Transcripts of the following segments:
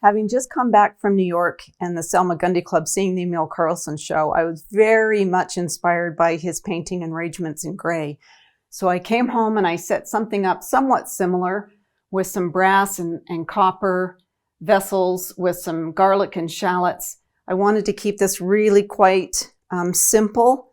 Having just come back from New York and the Selma Gundy Club, seeing the Emil Carlson show, I was very much inspired by his painting Arrangements in Gray. So I came home and I set something up somewhat similar with some brass and copper vessels with some garlic and shallots. I wanted to keep this really quite simple,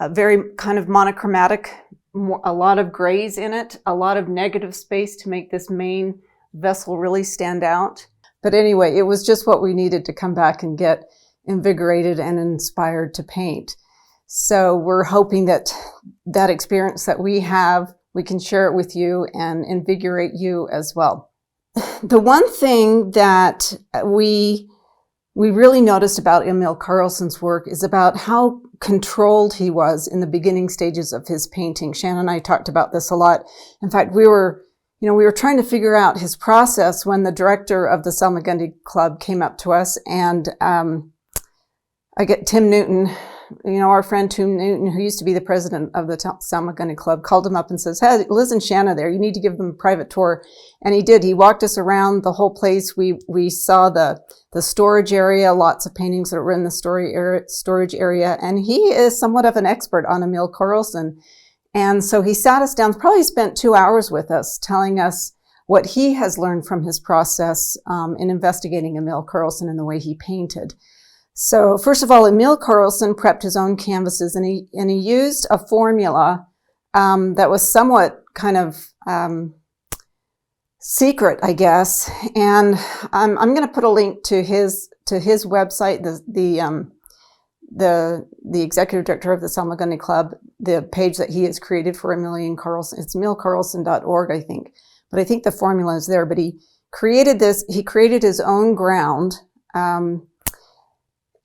very kind of monochromatic, a lot of grays in it, a lot of negative space to make this main vessel really stand out. But anyway, it was just what we needed to come back and get invigorated and inspired to paint. So we're hoping that that experience that we have, we can share it with you and invigorate you as well. The one thing that we really noticed about Emil Carlson's work is about how controlled he was in the beginning stages of his painting. Shannon and I talked about this a lot. In fact, we were trying to figure out his process when the director of the Selma Gundy Club came up to us, and I get Tim Newton, our friend Tim Newton, who used to be the president of the Selma Gundy Club, called him up and says, "Hey, Liz and Shanna there, you need to give them a private tour." And he did. He walked us around the whole place. We saw the storage area, lots of paintings that were in the storage area. And he is somewhat of an expert on Emil Carlson. And so he sat us down, probably spent 2 hours with us, telling us what he has learned from his process in investigating Emil Carlson and the way he painted. So first of all, Emil Carlson prepped his own canvases, and he used a formula that was somewhat kind of secret, I guess. And I'm going to put a link to his website, the executive director of the Selma Gundy Club, the page that he has created for Emil Carlson. It's emilcarlson.org, I think. But I think the formula is there. But he created this. He created his own ground.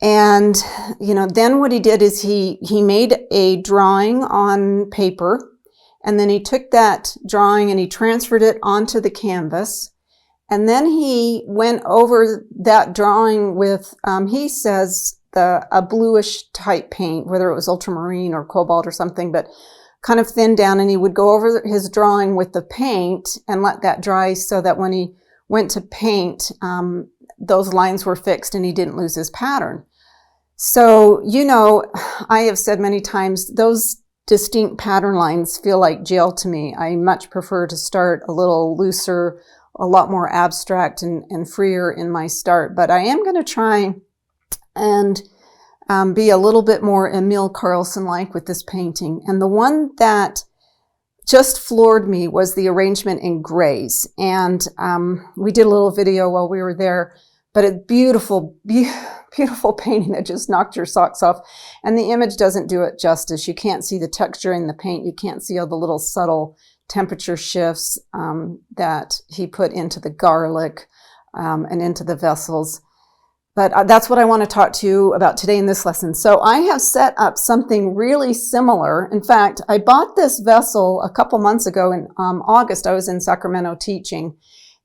And, then what he did is he made a drawing on paper, and then he took that drawing and he transferred it onto the canvas. And then he went over that drawing with, he says, a bluish type paint, whether it was ultramarine or cobalt or something, but kind of thinned down. And he would go over his drawing with the paint and let that dry so that when he went to paint, those lines were fixed and he didn't lose his pattern. So, I have said many times, those distinct pattern lines feel like jail to me. I much prefer to start a little looser, a lot more abstract and freer in my start. But I am going to try and be a little bit more Emil Carlson-like with this painting. And the one that just floored me was the arrangement in grays. And we did a little video while we were there, but a beautiful painting that just knocked your socks off. And the image doesn't do it justice. You can't see the texture in the paint. You can't see all the little subtle temperature shifts that he put into the garlic and into the vessels. But that's what I want to talk to you about today in this lesson. So I have set up something really similar. In fact, I bought this vessel a couple months ago in August. I was in Sacramento teaching,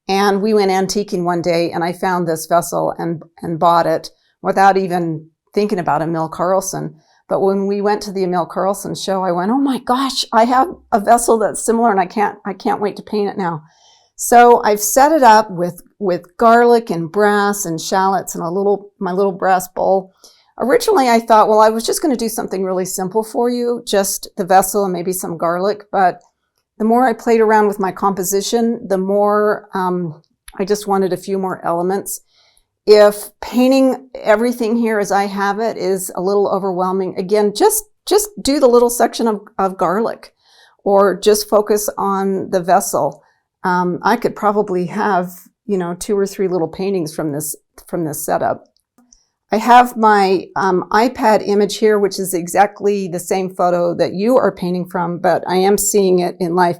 and we went antiquing one day, and I found this vessel and bought it without even thinking about Emil Carlson. But when we went to the Emil Carlson show, I went, "Oh my gosh, I have a vessel that's similar, and I can't wait to paint it now." So I've set it up with garlic and brass and shallots and my little brass bowl. Originally, I thought, well, I was just going to do something really simple for you, just the vessel and maybe some garlic. But the more I played around with my composition, the more I just wanted a few more elements. If painting everything here as I have it is a little overwhelming, again, just do the little section of garlic, or just focus on the vessel. I could probably have, 2 or 3 little paintings from this setup. I have my iPad image here, which is exactly the same photo that you are painting from, but I am seeing it in life.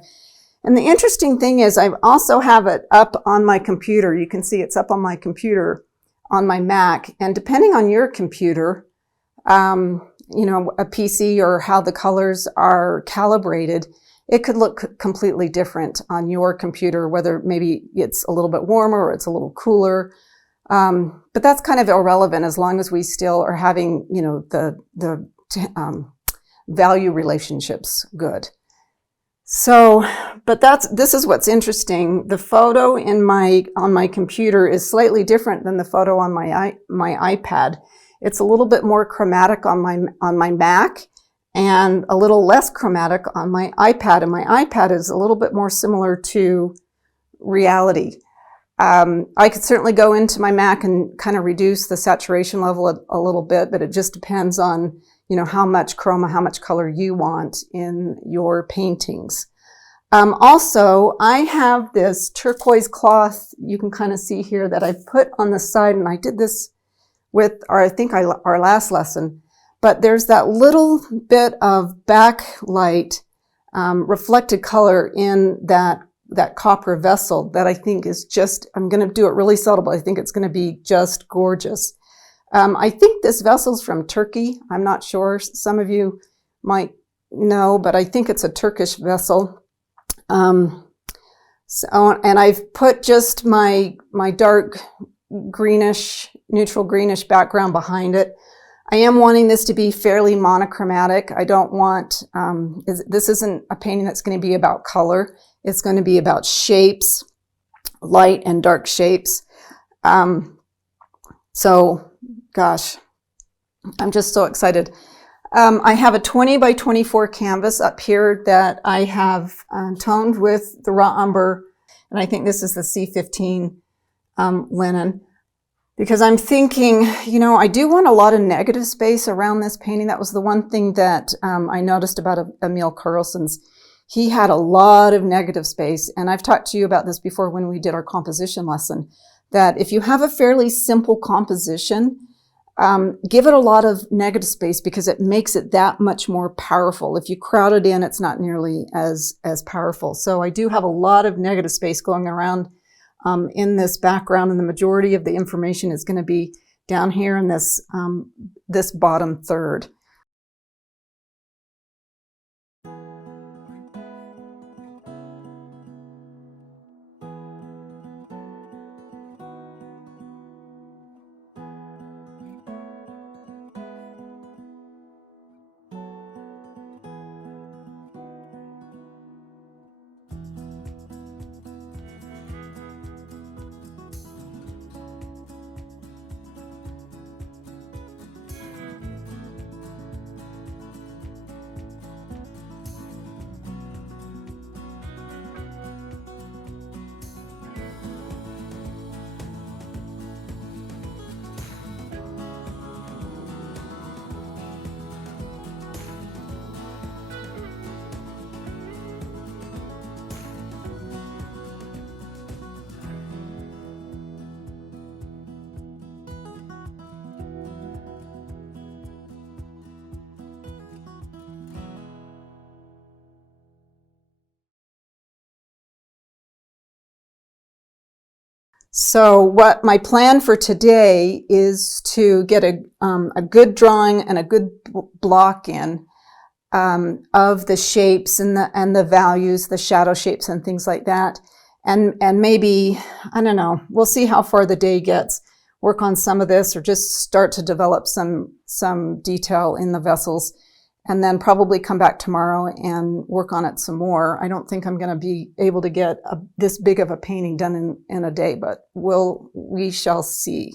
And the interesting thing is I also have it up on my computer. You can see it's up on my computer on my Mac. And depending on your computer, a PC, or how the colors are calibrated, it could look completely different on your computer, whether maybe it's a little bit warmer or it's a little cooler. But that's kind of irrelevant as long as we still are having, the value relationships good. So But this is what's interesting. The photo on my computer is slightly different than the photo on my iPad. It's a little bit more chromatic on my Mac and a little less chromatic on my iPad. And my iPad is a little bit more similar to reality. I could certainly go into my Mac and kind of reduce the saturation level a little bit, but it just depends on, how much chroma, how much color you want in your paintings. Also, I have this turquoise cloth you can kind of see here that I've put on the side, and I did this with our last lesson, but there's that little bit of backlight reflected color in that copper vessel that I think is just, I'm going to do it really subtle, but I think it's going to be just gorgeous. I think this vessel's from Turkey. I'm not sure. Some of you might know, but I think it's a Turkish vessel. And I've put just my dark greenish, neutral greenish background behind it. I am wanting this to be fairly monochromatic. I don't want, this isn't a painting that's going to be about color. It's going to be about shapes, light and dark shapes. So, gosh, I'm just so excited. I have a 20 by 24 canvas up here that I have toned with the raw umber, and I think this is the C15 linen, because I'm thinking, I do want a lot of negative space around this painting. That was the one thing that I noticed about Emil Carlson's. He had a lot of negative space, and I've talked to you about this before when we did our composition lesson, that if you have a fairly simple composition, give it a lot of negative space because it makes it that much more powerful. If you crowd it in, it's not nearly as powerful. So I do have a lot of negative space going around in this background, and the majority of the information is going to be down here in this bottom third. So what my plan for today is to get a good drawing and a good block in of the shapes and the values, the shadow shapes and things like that. And maybe, I don't know, we'll see how far the day gets. Work on some of this or just start to develop some detail in the vessels, and then probably come back tomorrow and work on it some more. I don't think I'm going to be able to get this big of a painting done in a day, but we shall see.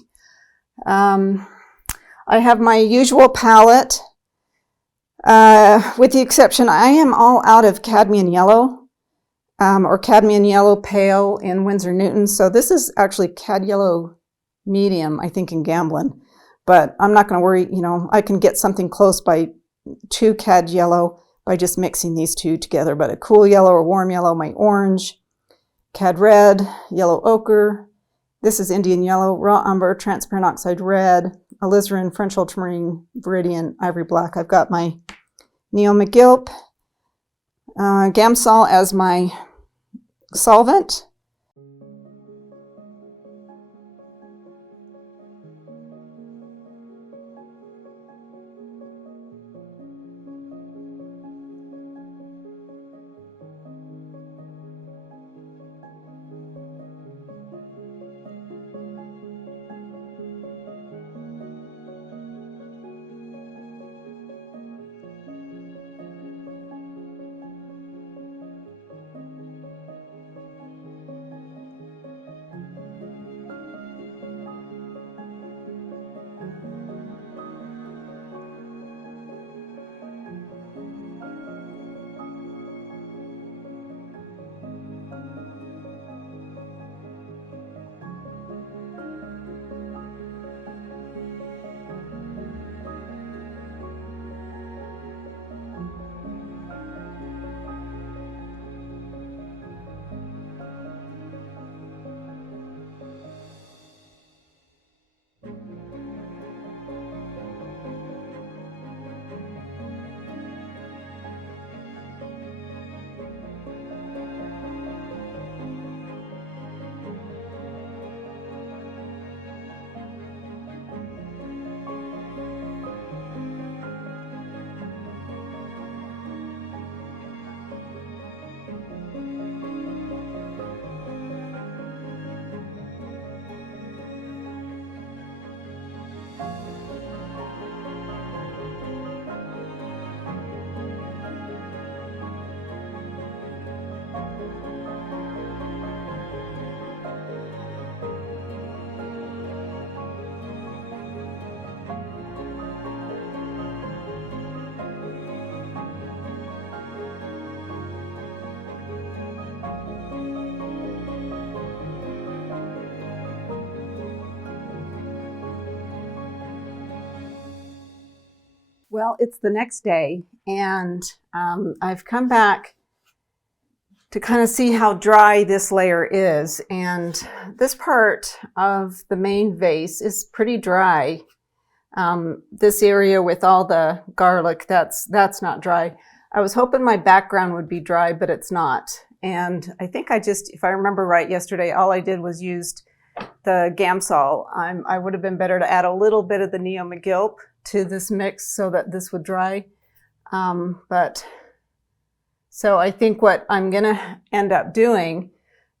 I have my usual palette, with the exception, I am all out of cadmium yellow, or cadmium yellow pale in Winsor Newton. So this is actually cad yellow medium, I think, in Gamblin, but I'm not going to worry. I can get something close by 2 cad yellow by just mixing these two together, but a cool yellow or warm yellow, my orange, cad red, yellow ochre. This is Indian yellow, raw umber, transparent oxide red, alizarin, French ultramarine, viridian, ivory black. I've got my Neo McGilp, Gamsol as my solvent. Well, it's the next day, and I've come back to kind of see how dry this layer is. And this part of the main vase is pretty dry. This area with all the garlic, that's not dry. I was hoping my background would be dry, but it's not. And I think if I remember right yesterday, all I did was used the Gamsol. I would have been better to add a little bit of the Neo McGilp to this mix so that this would dry. So I think what I'm going to end up doing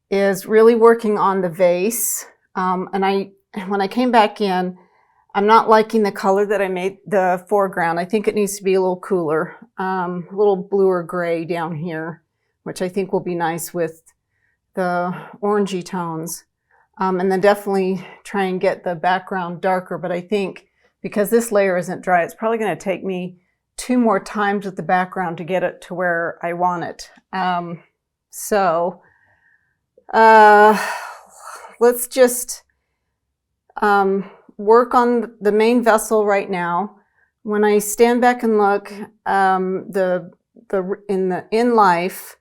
is really working on the vase. When I came back in, I'm not liking the color that I made the foreground. I think it needs to be a little cooler, a little bluer gray down here, which I think will be nice with the orangey tones. And then definitely try and get the background darker. But I think because this layer isn't dry, it's probably going to take me 2 more times with the background to get it to where I want it. Let's just work on the main vessel right now. When I stand back and look, in life,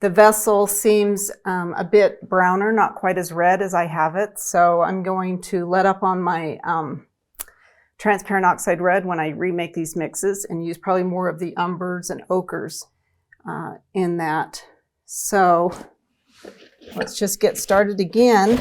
the vessel seems a bit browner, not quite as red as I have it. So I'm going to let up on my transparent oxide red when I remake these mixes and use probably more of the umbers and ochres in that. So let's just get started again.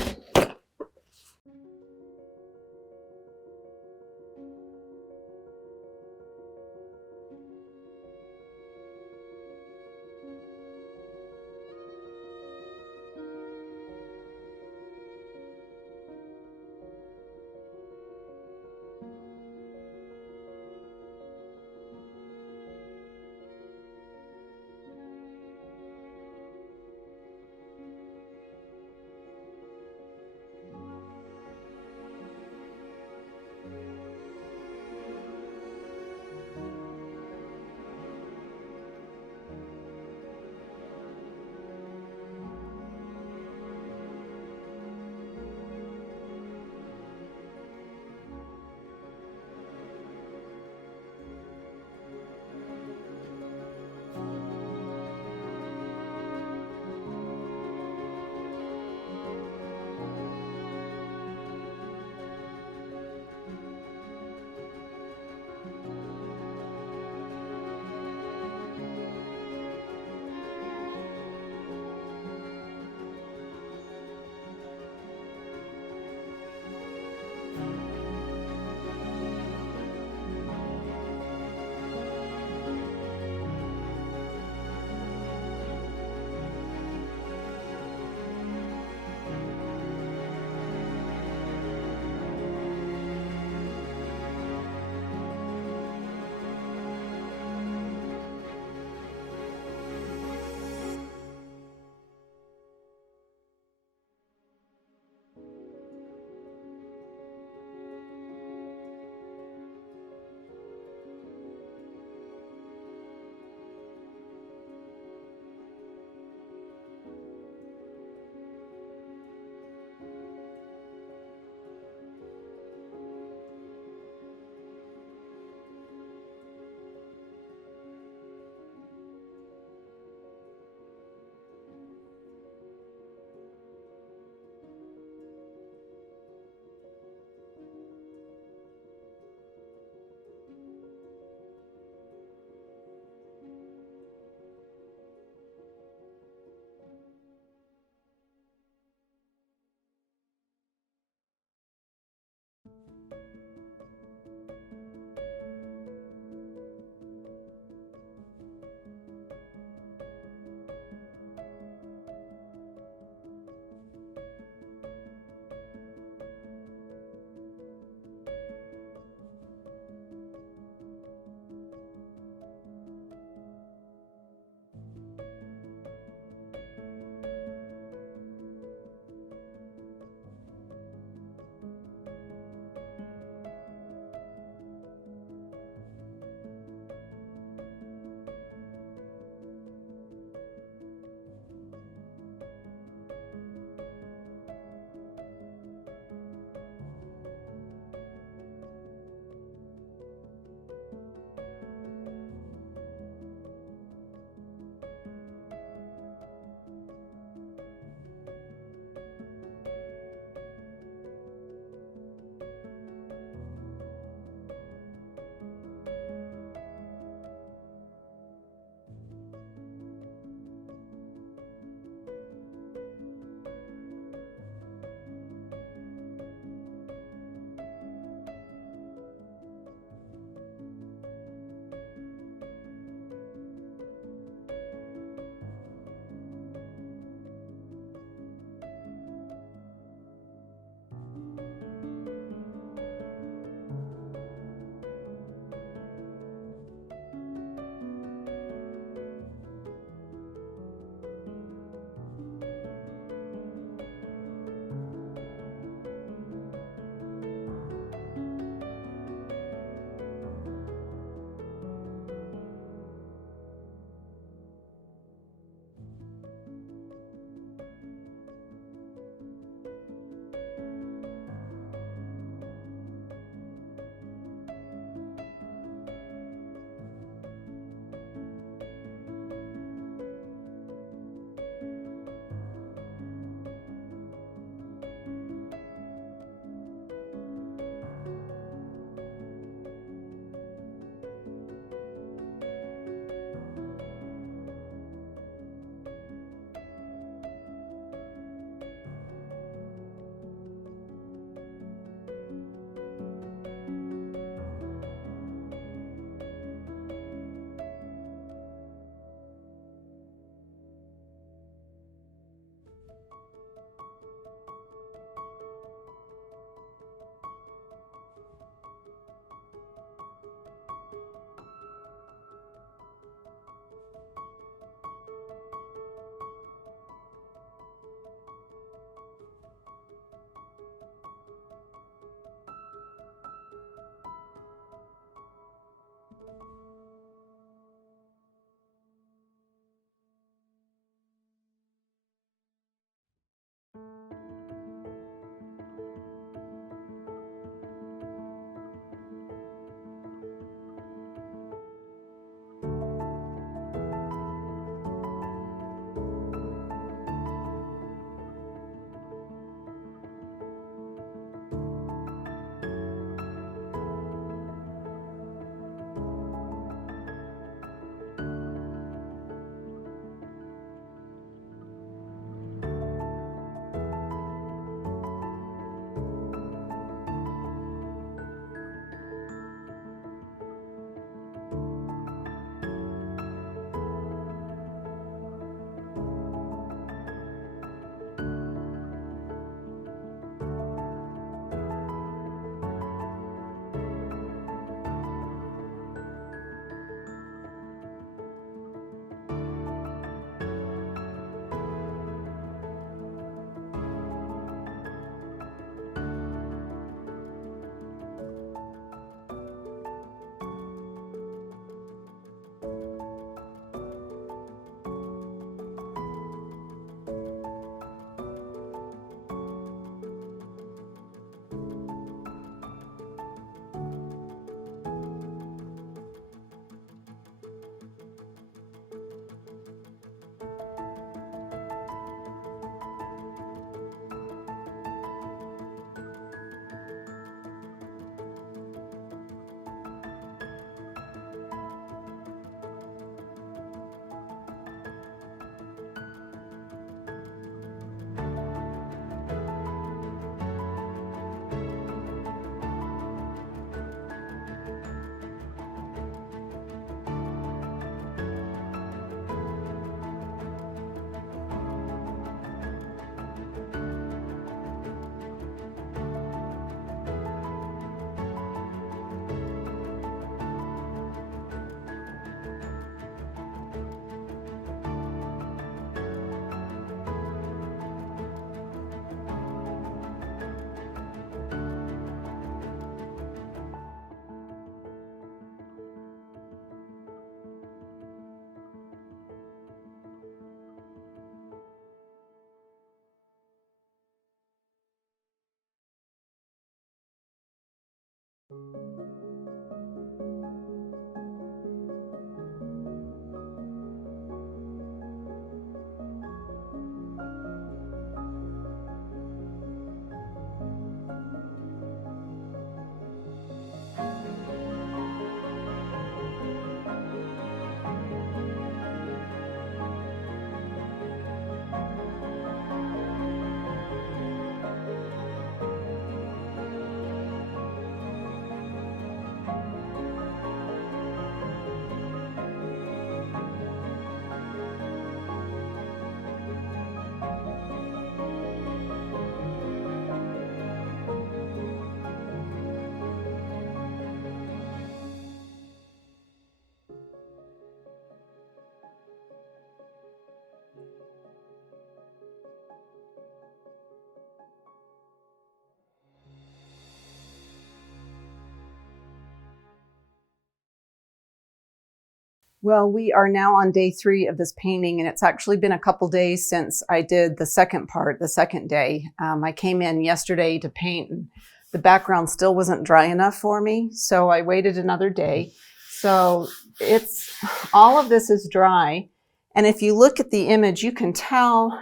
Well, we are now on day 3 of this painting, and it's actually been a couple days since I did the second part, the second day. I came in yesterday to paint, and the background still wasn't dry enough for me, so I waited another day. So it's all of this is dry, and if you look at the image, you can tell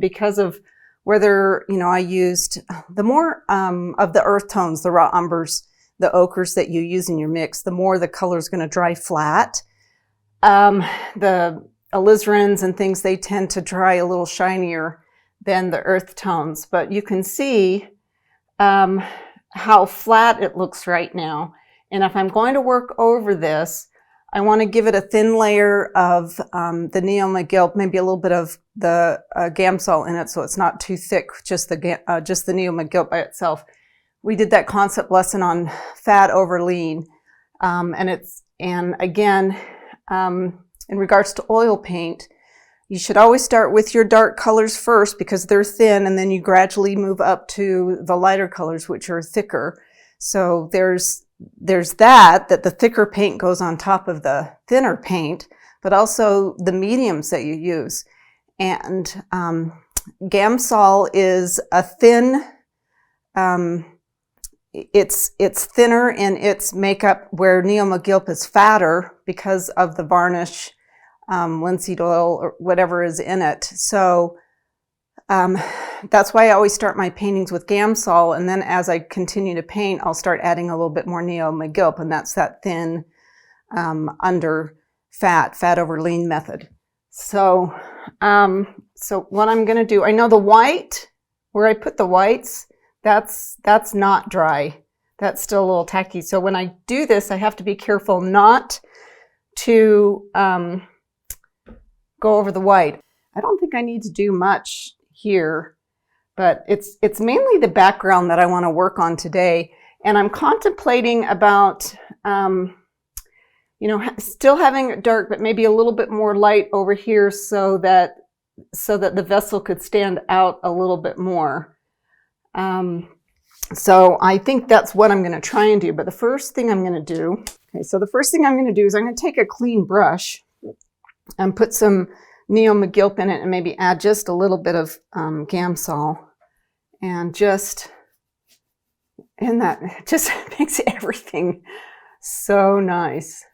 because of whether, I used the more of the earth tones, the raw umbers, the ochres that you use in your mix, the more the color is going to dry flat. The alizarans and things, they tend to dry a little shinier than the earth tones, but you can see how flat it looks right now. And if I'm going to work over this, I want to give it a thin layer of the Neo McGill, maybe a little bit of the Gamsol in it, so it's not too thick, just the Neo McGill by itself. We did that concept lesson on fat over lean, and again, in regards to oil paint, you should always start with your dark colors first because they're thin, and then you gradually move up to the lighter colors, which are thicker. So there's that the thicker paint goes on top of the thinner paint, but also the mediums that you use. And Gamsol is a thin, it's thinner in its makeup, where Neo McGill is fatter because of the varnish, linseed oil, or whatever is in it. So that's why I always start my paintings with Gamsol, and then as I continue to paint, I'll start adding a little bit more Neo McGill, and that's that thin under fat over lean method. So what I'm going to do, I know the white, where I put the whites, that's not dry. That's still a little tacky. So when I do this, I have to be careful not to go over the white. I don't think I need to do much here, but it's mainly the background that I want to work on today. And I'm contemplating about, still having it dark, but maybe a little bit more light over here so that the vessel could stand out a little bit more. So I think that's what I'm going to try and do. But the first thing I'm going to do, is I'm going to take a clean brush and put some Neo McGill in it, and maybe add just a little bit of Gamsol, and that just makes everything so nice.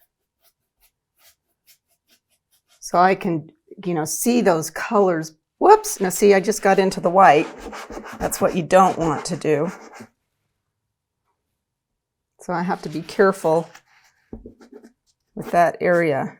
So I can, see those colors. Whoops, now see, I just got into the white. That's what you don't want to do. So I have to be careful with that area.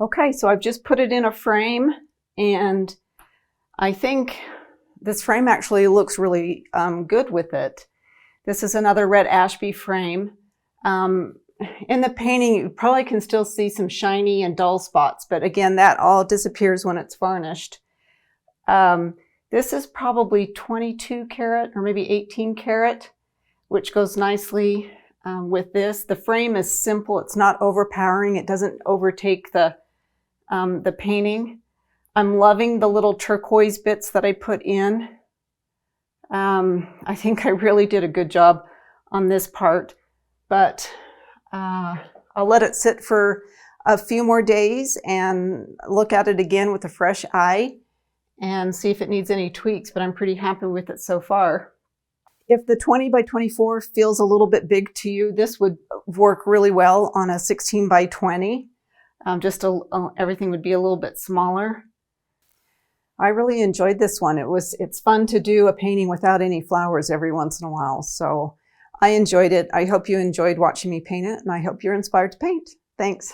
Okay, so I've just put it in a frame, and I think this frame actually looks really good with it. This is another red Ashby frame. In the painting, you probably can still see some shiny and dull spots, but again, that all disappears when it's varnished. This is probably 22 karat or maybe 18 karat, which goes nicely with this. The frame is simple. It's not overpowering. It doesn't overtake the painting. I'm loving the little turquoise bits that I put in. I think I really did a good job on this part, but I'll let it sit for a few more days and look at it again with a fresh eye and see if it needs any tweaks, but I'm pretty happy with it so far. If the 20 by 24 feels a little bit big to you, this would work really well on a 16 by 20. Everything would be a little bit smaller. I really enjoyed this one. It's fun to do a painting without any flowers every once in a while. So I enjoyed it. I hope you enjoyed watching me paint it, and I hope you're inspired to paint. Thanks.